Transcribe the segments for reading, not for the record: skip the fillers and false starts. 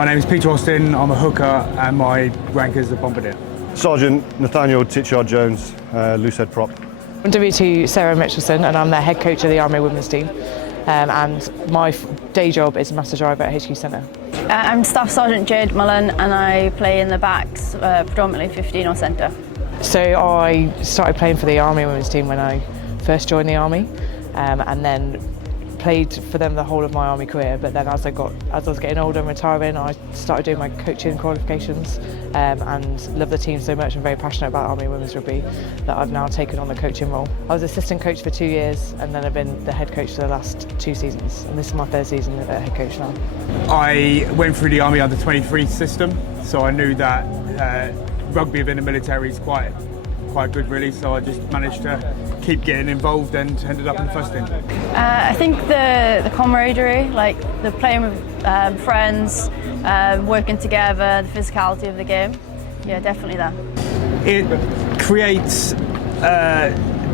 My name is Peter Austin, I'm a hooker and my rank is a bombardier. Sergeant Nathaniel Titchard-Jones, loose head prop. I'm W2 Sarah Mitchelson and I'm the head coach of the Army Women's team. And my day job is master driver at HQ Centre. I'm Staff Sergeant Jade Mullen and I play in the backs, predominantly 15 or centre. So I started playing for the Army Women's team when I first joined the Army, and then played for them the whole of my Army career. But then as I was getting older and retiring, I started doing my coaching qualifications and love the team so much. I'm very passionate about Army Women's Rugby that I've now taken on the coaching role. I was assistant coach for 2 years and then I've been the head coach for the last 2 seasons, and this is my 3rd season as a head coach now. I went through the Army under-23 system, so I knew that rugby within the military is quite good really, so I just managed to keep getting involved and ended up in the first team. I think the camaraderie, like the playing with friends, working together, the physicality of the game, yeah, definitely that. It creates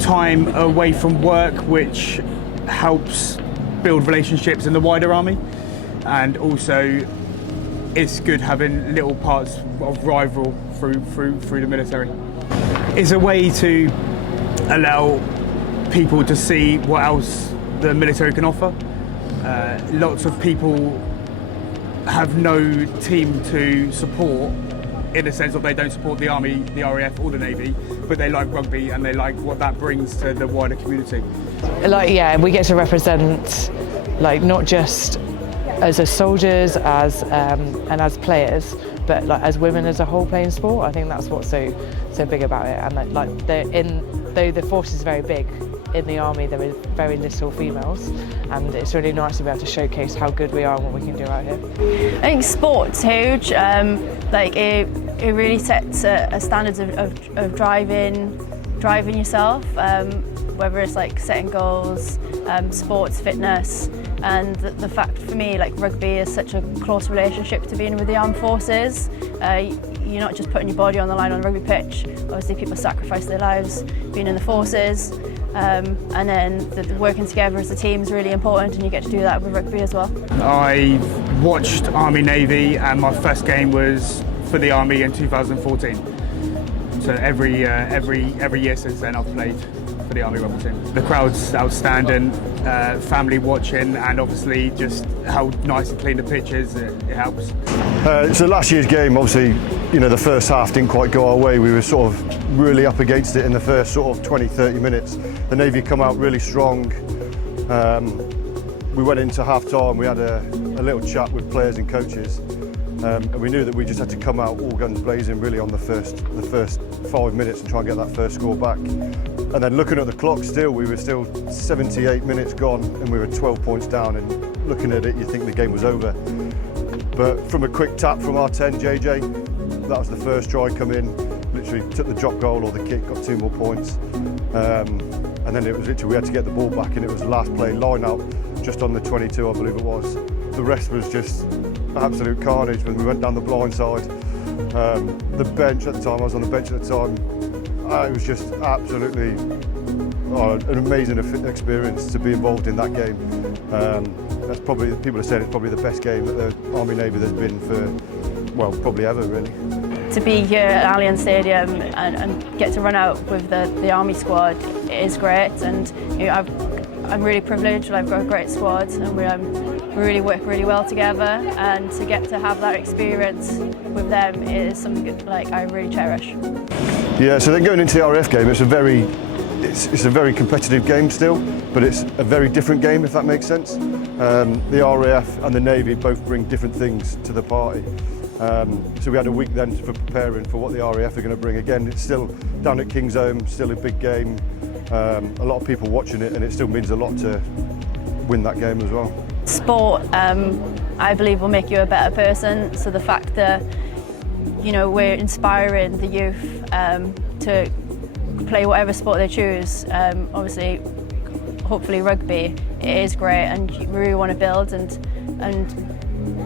time away from work which helps build relationships in the wider army, and also it's good having little parts of rival through the military. It's a way to allow people to see what else the military can offer. Lots of people have no team to support, in the sense of they don't support the Army, the RAF or the Navy, but they like rugby and they like what that brings to the wider community. Like, yeah, we get to represent, like, not just as soldiers, and as players, but like as women as a whole playing sport. I think that's what's so big about it. And though the force is very big, in the Army there is very little females, and it's really nice to be able to showcase how good we are and what we can do out here. I think sport's huge. It really sets a standards of driving yourself, whether it's like setting goals, sports, fitness. And the fact for me, like, rugby is such a close relationship to being with the armed forces. You're not just putting your body on the line on the rugby pitch. Obviously people sacrifice their lives being in the forces, and then the working together as a team is really important, and you get to do that with rugby as well. I watched Army Navy and my first game was for the Army in 2014. So every year since then I've played for the Army rugby team. The crowd's outstanding, family watching, and obviously just how nice and clean the pitch is, it helps. So last year's game, obviously, you know, the first half didn't quite go our way. We were sort of really up against it in the first sort of 20-30 minutes. The Navy come out really strong. We went into half-time, we had a little chat with players and coaches, and we knew that we just had to come out all guns blazing really on the first 5 minutes and try and get that first score back. And then looking at the clock still, we were still 78 minutes gone and we were 12 points down, and looking at it you think the game was over. But from a quick tap from our 10, JJ, that was the first try come in, literally took the drop goal or the kick, got 2 more points. And then it was literally, we had to get the ball back, and it was last play, line out, just on the 22 I believe it was. The rest was just absolute carnage when we went down the blind side. The bench at the time, I was on the bench at the time, it was just absolutely an amazing experience to be involved in that game. That's probably, people have said it's probably the best game that the Army Navy there's been for, well, probably ever really. To be here at Allianz Stadium and get to run out with the Army squad is great, and you know, I'm really privileged. I've got a great squad, and we really work really well together, and to get to have that experience with them is something like I really cherish. Yeah, so then going into the RAF game, it's a very competitive game still, but it's a very different game, if that makes sense. The RAF and the Navy both bring different things to the party. So we had a week then for preparing for what the RAF are going to bring. Again, it's still down at Kingsholm, still a big game. A lot of people watching it, and it still means a lot to win that game as well. Sport, I believe, will make you a better person. So the fact that, you know, we're inspiring the youth to play whatever sport they choose. Obviously, hopefully rugby, it is great, and we really want to build and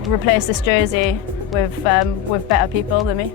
replace this jersey with better people than me.